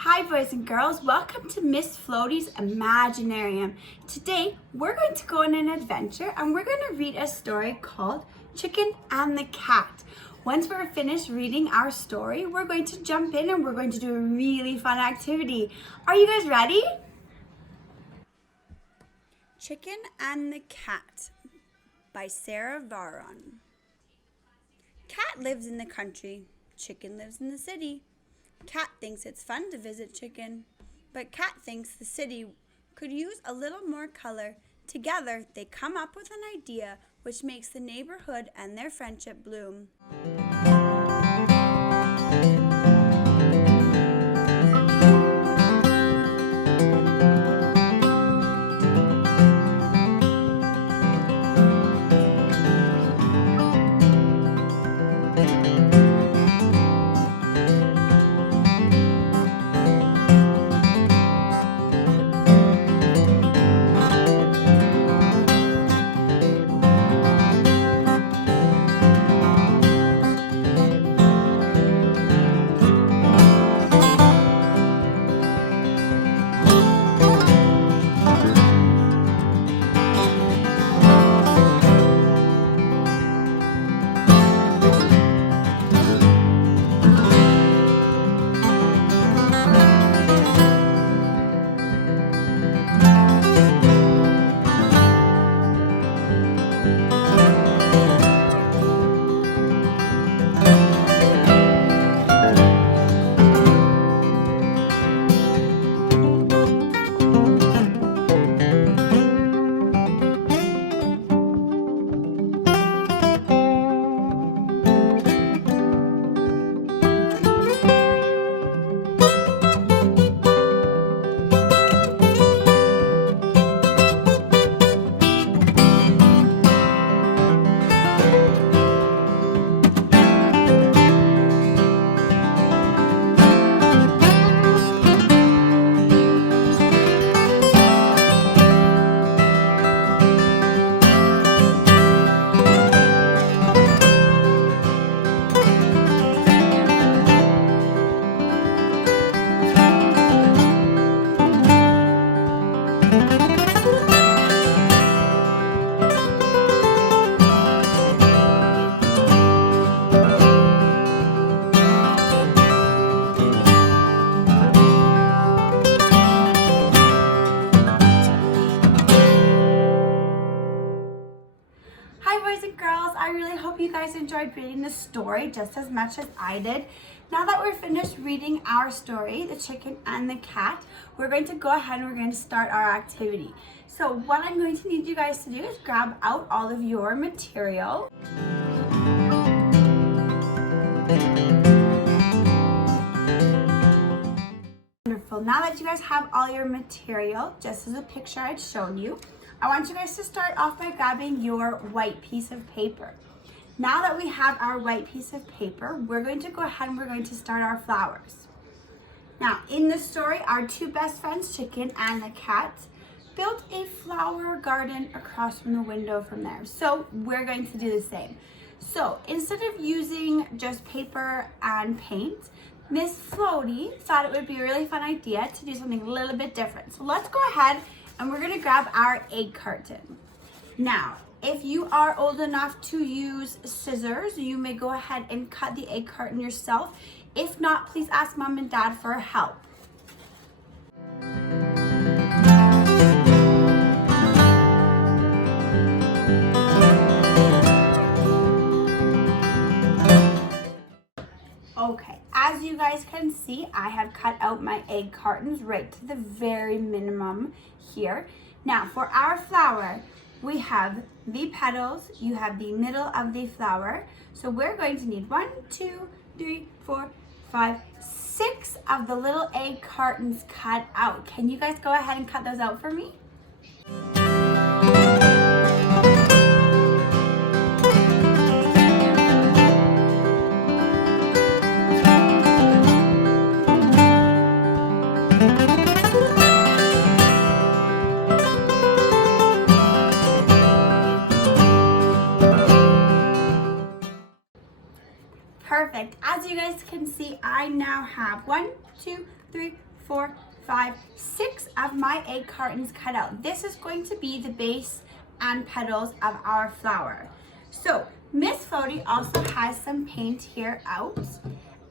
Hi boys and girls, welcome to Miss Floatie's Imaginarium. Today we're going to go on an adventure and we're going to read a story called Chicken and the Cat. Once we're finished reading our story, we're going to jump in and we're going to do a really fun activity. Are you guys ready? Chicken and the Cat by Sarah Varon. Cat lives in the country, chicken lives in the city. Cat thinks it's fun to visit chicken, but Cat thinks the city could use a little more color. Together, they come up with an idea which makes the neighborhood and their friendship bloom. Hi boys and girls, I really hope you guys enjoyed reading the story just as much as I did. Now that we're finished reading our story, The Chicken and the Cat, we're going to go ahead and we're going to start our activity. So what I'm going to need you guys to do is grab out all of your material. Wonderful. Now that you guys have all your material, just as a picture I'd shown you, I want you guys to start off by grabbing your white piece of paper. Now that we have our white piece of paper, we're going to go ahead and we're going to start our flowers. Now, in the story, our two best friends, Chicken and the Cat, built a flower garden across from the window from there. So we're going to do the same. So instead of using just paper and paint, Miss Floatie thought it would be a really fun idea to do something a little bit different. So let's go ahead and we're gonna grab our egg carton. Now, if you are old enough to use scissors, you may go ahead and cut the egg carton yourself. If not, please ask mom and dad for help. Okay, as you guys can see, I have cut out my egg cartons right to the very minimum here. Now for our flower, we have the petals, you have the middle of the flower. So we're going to need 1, 2, 3, 4, 5, 6 of the little egg cartons cut out. Can you guys go ahead and cut those out for me? Perfect. As you guys can see, I now have 1, 2, 3, 4, 5, 6 of my egg cartons cut out. This is going to be the base and petals of our flower. So Miss Floatie also has some paint here out.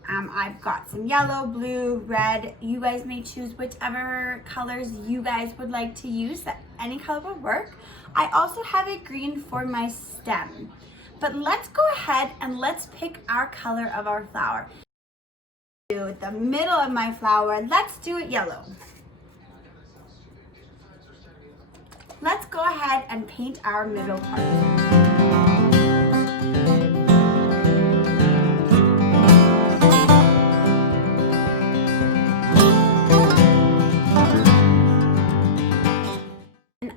I've got some yellow, blue, red. You guys may choose whichever colors you guys would like to use. That any color will work. I also have a green for my stem. But let's go ahead and let's pick our color of our flower. Do the middle of my flower, let's do it yellow. Let's go ahead and paint our middle part.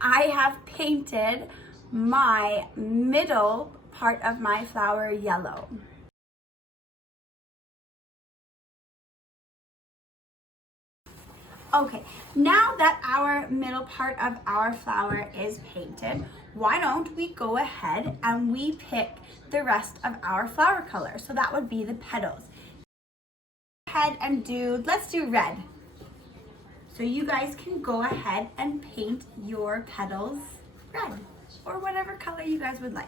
I have painted my middle part of my flower yellow. Okay, now that our middle part of our flower is painted, why don't we go ahead and we pick the rest of our flower color? So that would be the petals. Go ahead and let's do red. So you guys can go ahead and paint your petals red or whatever color you guys would like.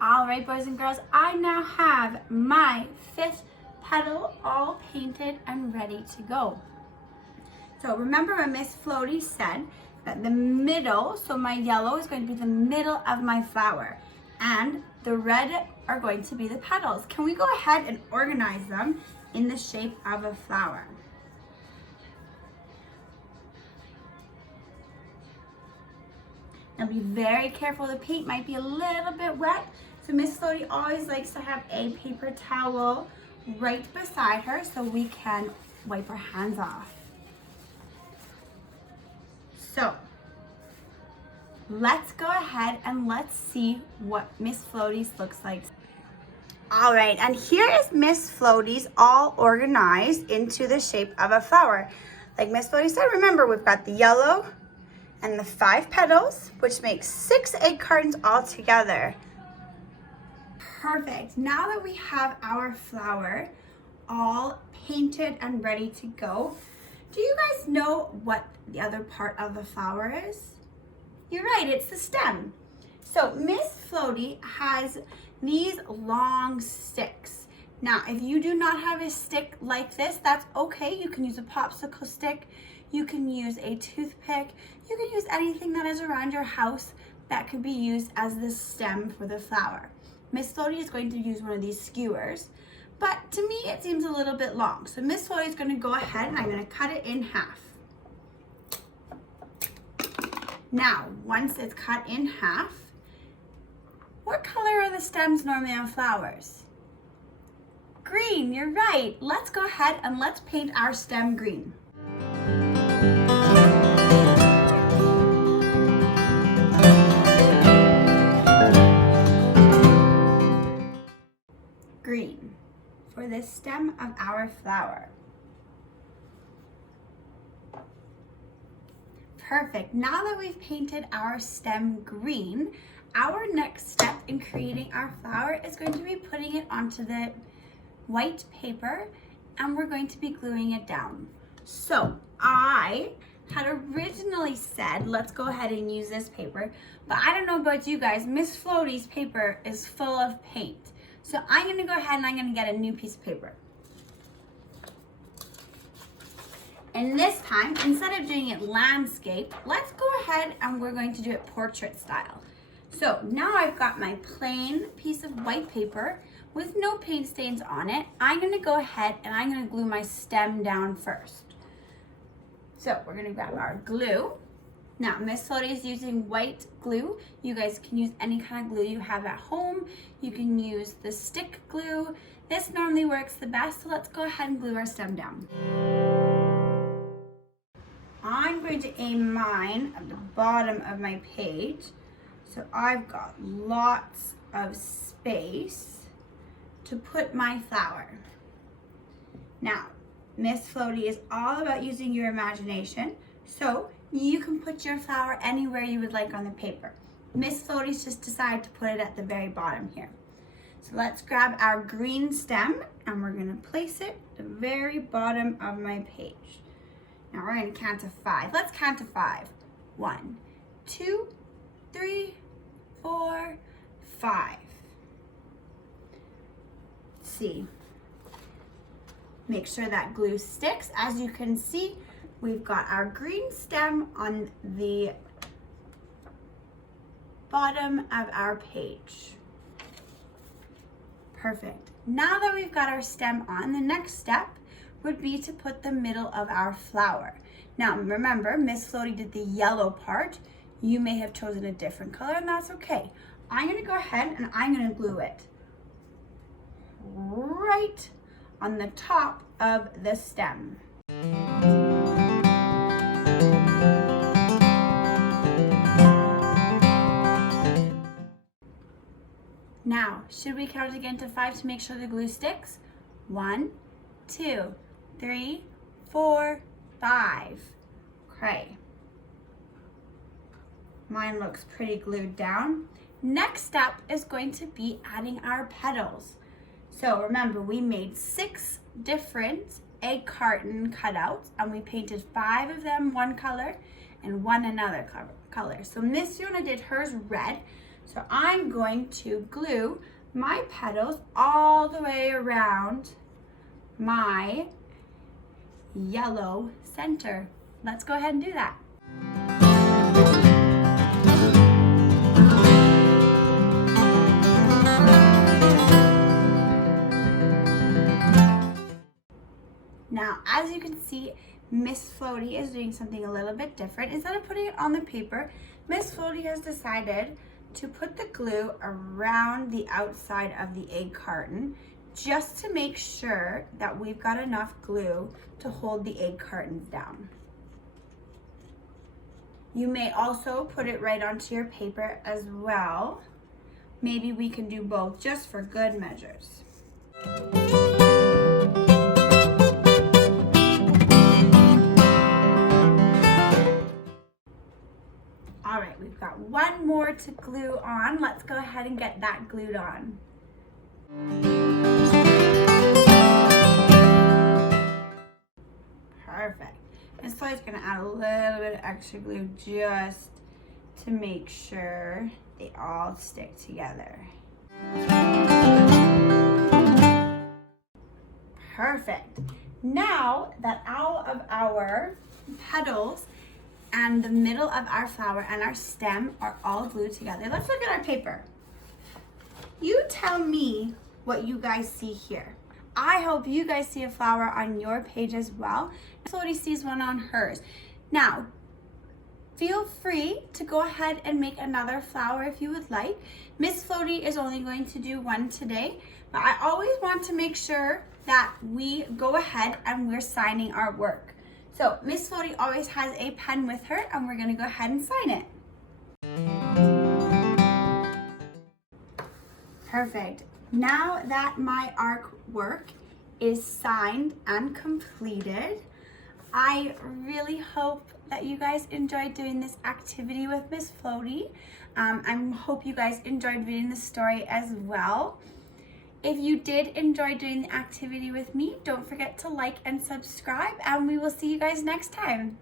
Alright, boys and girls, I now have my 5th petal all painted and ready to go. So remember when Miss Floatie said that the middle, so my yellow is going to be the middle of my flower and the red are going to be the petals. Can we go ahead and organize them in the shape of a flower? Now be very careful, the paint might be a little bit wet. So Miss Floatie always likes to have a paper towel right beside her so we can wipe our hands off. So let's go ahead and let's see what Miss Floatie's looks like. All right, and here is Miss Floatie's all organized into the shape of a flower. Like Miss Floatie said, remember we've got the yellow and the 5 petals, which makes 6 egg cartons all together. Perfect. Now that we have our flower all painted and ready to go, do you guys know what the other part of the flower is? You're right, it's the stem. So Miss Floatie has these long sticks. Now, if you do not have a stick like this, that's okay. You can use a popsicle stick. You can use a toothpick. You can use anything that is around your house that could be used as the stem for the flower. Miss Floatie is going to use one of these skewers, but to me it seems a little bit long. So Miss Floatie is going to go ahead and I'm going to cut it in half. Now, once it's cut in half, what color are the stems normally on flowers? Green, you're right. Let's go ahead and let's paint our stem green. Green for the stem of our flower. Perfect. Now that we've painted our stem green, our next step in creating our flower is going to be putting it onto the white paper and we're going to be gluing it down. So I had originally said, let's go ahead and use this paper, but I don't know about you guys, Miss Floatie's paper is full of paint. So I'm gonna go ahead and I'm gonna get a new piece of paper. And this time, instead of doing it landscape, let's go ahead and we're going to do it portrait style. So now I've got my plain piece of white paper with no paint stains on it. I'm gonna go ahead and I'm gonna glue my stem down first. So we're gonna grab our glue. Now, Miss Floatie is using white glue. You guys can use any kind of glue you have at home. You can use the stick glue. This normally works the best, so let's go ahead and glue our stem down. I'm going to aim mine at the bottom of my page. So I've got lots of space to put my flower. Now, Miss Floatie is all about using your imagination, so you can put your flower anywhere you would like on the paper. Miss Floatie's just decided to put it at the very bottom here. So let's grab our green stem and we're gonna place it at the very bottom of my page. Now we're gonna count to 5. Let's count to 5. 1, 2, 3, 4, 5. Let's see. Make sure that glue sticks. As you can see, we've got our green stem on the bottom of our page. Perfect. Now that we've got our stem on, the next step would be to put the middle of our flower. Now remember, Miss Floatie did the yellow part. You may have chosen a different color and that's okay. I'm gonna go ahead and I'm gonna glue it right on the top of the stem. Now, should we count again to 5 to make sure the glue sticks? 1, 2, 3, 4, 5. Okay. Mine looks pretty glued down. Next step is going to be adding our petals. So remember, we made 6 different egg carton cutouts and we painted 5 of them one color and 1 another color. So Miss Yona did hers red. So I'm going to glue my petals all the way around my yellow center. Let's go ahead and do that. Now, as you can see, Miss Floatie is doing something a little bit different. Instead of putting it on the paper, Miss Floatie has decided to put the glue around the outside of the egg carton just to make sure that we've got enough glue to hold the egg cartons down. You may also put it right onto your paper as well. Maybe we can do both just for good measures. All right, we've got 1 more to glue on. Let's go ahead and get that glued on. Perfect. Miss Floatie's gonna add a little bit of extra glue just to make sure they all stick together. Perfect. Now that all of our petals and the middle of our flower and our stem are all glued together, let's look at our paper. You tell me what you guys see here. I hope you guys see a flower on your page as well. Floatie sees one on hers. Now, feel free to go ahead and make another flower if you would like. Miss Floatie is only going to do 1 today, but I always want to make sure that we go ahead and we're signing our work. So Miss Floatie always has a pen with her and we're gonna go ahead and sign it. Perfect. Now that my artwork is signed and completed, I really hope that you guys enjoyed doing this activity with Miss Floatie. I hope you guys enjoyed reading the story as well. If you did enjoy doing the activity with me, don't forget to like and subscribe, and we will see you guys next time.